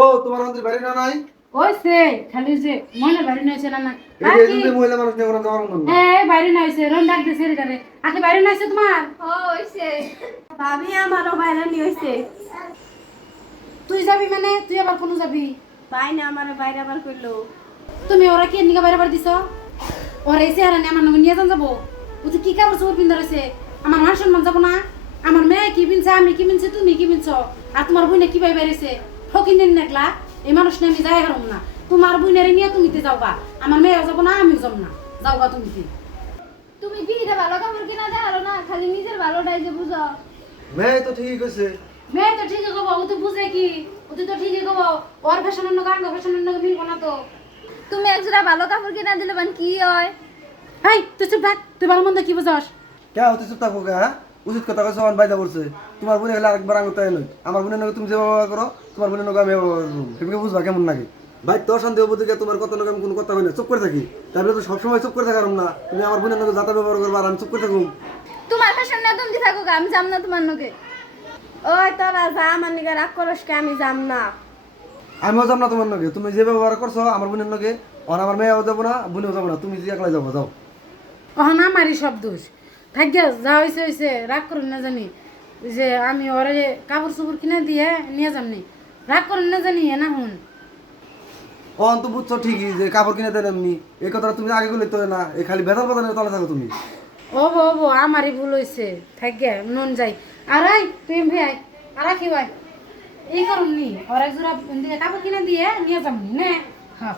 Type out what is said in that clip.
ও তোমার মন্দির বাড়ি না নাই? ওই সে খালি যে মনে বাড়ি নাইছে না না এই যে এই মহিলা মানুষ নিয়ে ওরা যাওয়ার মন না। হ্যাঁ বাড়ি নাইছে রন ডাক দিছে রে আকে বাড়ি নাইছে তোমার ও হইছে ভাবি আমারও বাইরে নিয়ে হইছে। তুই যাবি মানে তুই আবার কোন যাবি? ভাই না আমার বাইরে আবার কইলো। তুমি ওরা কি নিগা বাইরে বার দিছ? ওরা এসে আর আমার নামে নিয়ে যাবো। ও তো কি কাপড় চোপড় পিন্ধা রয়েছে, আমার মান সম্মান যাবো না? আমার মেয়ে কি পিনছে, আমি কি পিনছি, তুমি কি পিনছো, আর তোমার বোনে কি ভাই বেড়েছে ফকিন দিন দেখলা? এই মানুষ নিয়ে আমি যাই হারম না। তোমার বোনের নিয়ে তুমি যাওগা, আমার মেয়েও যাবো না, আমিও যাবো না, যাওগা তুমি। তুমি বিহিতে ভালো কাপড় কিনা দেখালো না, খালি নিজের ভালোটাই যে বুঝো। মেয়ে তো ঠিকই কইছে। মেয়ে তো ঠিকই কব, ও তো বুঝে কি, ও তো ঠিকই কব। ওর ফ্যাশনের নগা আঙ্গ ফ্যাশনের নগা মিলবো না তো। তুমি একজোড়া ভালো কাপড় কিনা দিলে মানে কি হয়? হাই তুই চুপ থাক, তুই ভালো মন্দ কি বুঝাস? কে হতে চুপ থাকো গা? উচিত কথা কইছো আমার বাইদা বলছে। তোমার বোনে হলে আরেকবার আঙ্গুতে নই। আমার বোনের নগে তুমি যে ব্যবহার করো, তোমার বোনের নগে আমি ব্যবহার করব। তুমি বুঝবা কেমন লাগে? ভাই তোর শান্তি হবো দিকে তোমার কথা নগে আমি কোনো কথা হয় না, চুপ করে থাকি। তাহলে তো সবসময় চুপ করে থাকার না। তুমি আমার বোনের নগে যাতা ব্যবহার করবা আর আমি চুপ করে থাকুম। তোমার ফ্যাশন না তুমি থাকো গা, আমি যাম না তোমার নগে। ওই তোরা যা আমার নিগে রাগ করস কে, আমি যাম না। আমিও যাব না তোমার নগে। তুমি যে ব্যবহার করছো আমার বোনের নগে, আর আমার মেয়েও যাবো না, বোনেও যাবো না। তুমি যে একলাই যাবো, যাও। অহন আমারই সব দোষ। থাকিয়া যা হয়েছে হয়েছে, রাগ করুন না জানি যে আমি ওরে কাপড় চোপড় কিনে দিয়ে নিয়ে যামনি। রাগ করুন না জানি না হুন। অন তো বুঝছো ঠিকই যে কাপড় কিনে দেন এমনি। এই কথাটা তুমি আগে বলে তো না, এই খালি বেতাল বাজানের তলে থাকো তুমি। ওবো ওবো আমারই ভুল হয়েছে, থাকিয়া নুন যাই। আর আই তুই এমনি আয়, আর কি ভাই এই করুন নি ওরা জোড়া কাপড় কিনে দিয়ে নিয়ে যামনি নে। হ্যাঁ